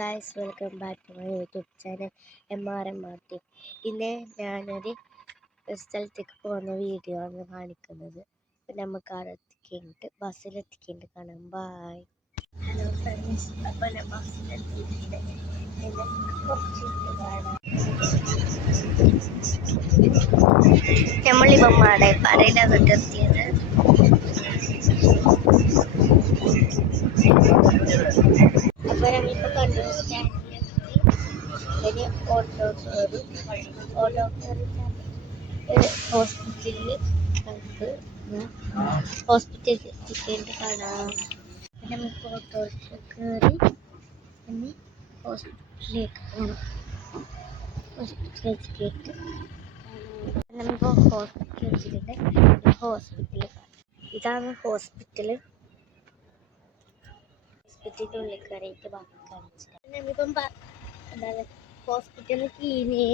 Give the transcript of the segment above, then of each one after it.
Guys, welcome back to my YouTube channel MRMRT. ഇന്ന് ഞാനൊരു സ്ഥലത്തേക്ക് പോകുന്ന വീഡിയോ ആണ് കാണിക്കുന്നത്. നമുക്ക് അവിടെ എത്തിക്കേണ്ടിട്ട് ബസ്സിലെത്തിക്കേണ്ടി കാണാം. ബായ്. ഹലോ ഫ്രണ്ട്സ്, അപ്പോൾ ഞാൻ ബസ്സിലെത്തിയിട്ടുണ്ട്. നമ്മളിപ്പം പറയിലകത്ത് എത്തിയത്. അപ്പോൾ നമ്മളിപ്പോൾ കണ്ടു സ്റ്റാൻഡിലെത്തി. ഒരു ഓട്ടോ കയറി ഹോസ്പിറ്റലിൽ എത്തിക്കേണ്ടി കാണാം. നമുക്ക് ഓട്ടോറിക്ഷ കയറി ഇനി ഹോസ്പിറ്റലിലേക്ക് പോകണം. ഹോസ്പിറ്റലിലേക്ക് നമുക്ക് ഹോസ്പിറ്റലിൽ ഇതാണ് ഹോസ്പിറ്റലിൻ്റെ ഉള്ളിൽ കയറിയിട്ട് ബാക്കി കാണിച്ചത്. നമ്മളിപ്പം എന്താണ് ഹോസ്പിറ്റലിൽ കീഴ്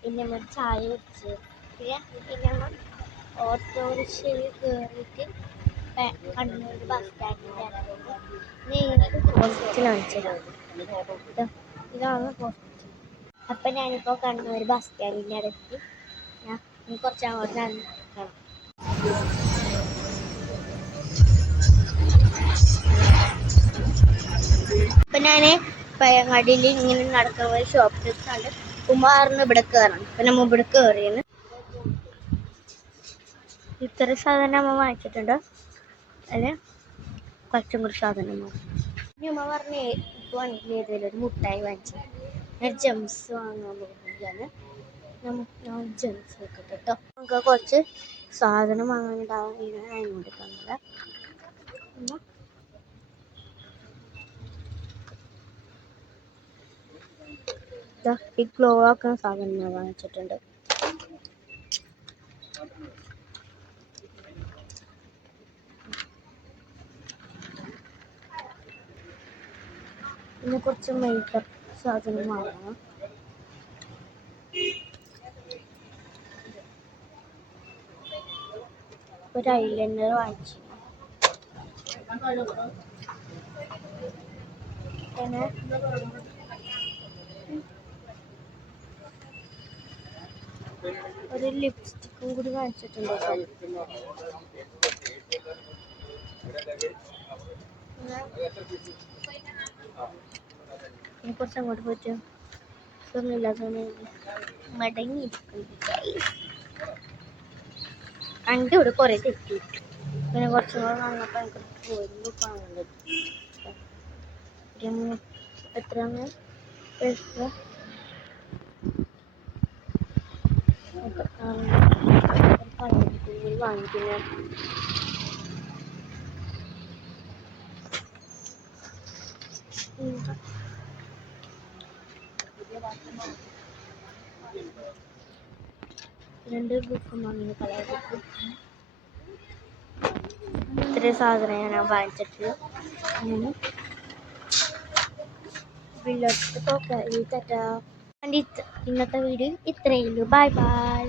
പിന്നെ നമ്മൾ ചായ കുടിച്ച് പിന്നെ നമ്മൾ ഓട്ടോറിക്ഷയിൽ കയറിയിട്ട് കണ്ണൂർ ബസ് സ്റ്റാൻഡിൻ്റെ ഹോസ്പിറ്റൽ കാണിച്ചതാണ്. ഇതാണ് ഹോസ്പിറ്റൽ. അപ്പം ഞാനിപ്പോൾ കണ്ണൂർ ബസ് സ്റ്റാൻഡിൻ്റെ അടുത്ത് കുറച്ച് അങ്ങോട്ട് നടക്കണം. അപ്പം ഞാൻ പഴങ്ങാടിയിൽ ഇങ്ങനെ നടക്കുന്ന ഒരു ഷോപ്പിൽ കണ്ട് ഉമ്മാറിന് ഇവിടെ കയറണം. അപ്പം നമ്മൾ ഇവിടെ കയറിയെന്ന് ഇത്ര സാധനം അമ്മ വാങ്ങിച്ചിട്ടുണ്ട്. അതിന് കുറച്ചും കൂടി സാധനം ഇനി ഉമ്മ പറഞ്ഞ് ഇപ്പോൾ ഏതെങ്കിലും ഒരു മുട്ടായി വാങ്ങിച്ചു. ഞാൻ ജംസ് വാങ്ങാൻ പോകുകയാണ്. ഞാൻ ജംസ് വെക്കട്ടെ കേട്ടോ. നമുക്ക് കുറച്ച് സാധനം വാങ്ങാനുണ്ടാവും. ഞാൻ അതിനോട് കാണുക. ഈ ഗ്ലോ ആക്കുന്ന സാധനം ഞാൻ വാങ്ങിച്ചിട്ടുണ്ട്. പിന്നെ കുറച്ച് മേക്കപ്പ് സാധനം വാങ്ങണം. ഒരു ഐലൈനർ വാങ്ങിച്ചു. പിന്നെ ഒരു ലിപ്സ്റ്റിക്കും കൂടി വാങ്ങിച്ചിട്ടുണ്ട്. കുറച്ച് അങ്ങോട്ട് പോയിട്ട് മടങ്ങിയിരിക്കുന്നു. എൻ്റെ ഇവിടെ കുറേ തെറ്റി. പിന്നെ കുറച്ചും കൂടെ വന്നപ്പോൾ എനിക്ക് പോയിരുന്നു കാണുന്നത്. എത്രയാണ് പൈസ? വാങ്ങിക്കുന്നത് രണ്ട് ബുക്കും വാങ്ങിയ കളർ ബുക്കും. ഇത്രയും സാധനം ഞാൻ വാങ്ങിച്ചിട്ട് അങ്ങനെ ബില്ലെടുത്ത് പോക്കാം. ഇന്നത്തെ വീഡിയോ ഇത്രയേ ഉള്ളൂ. Bye bye.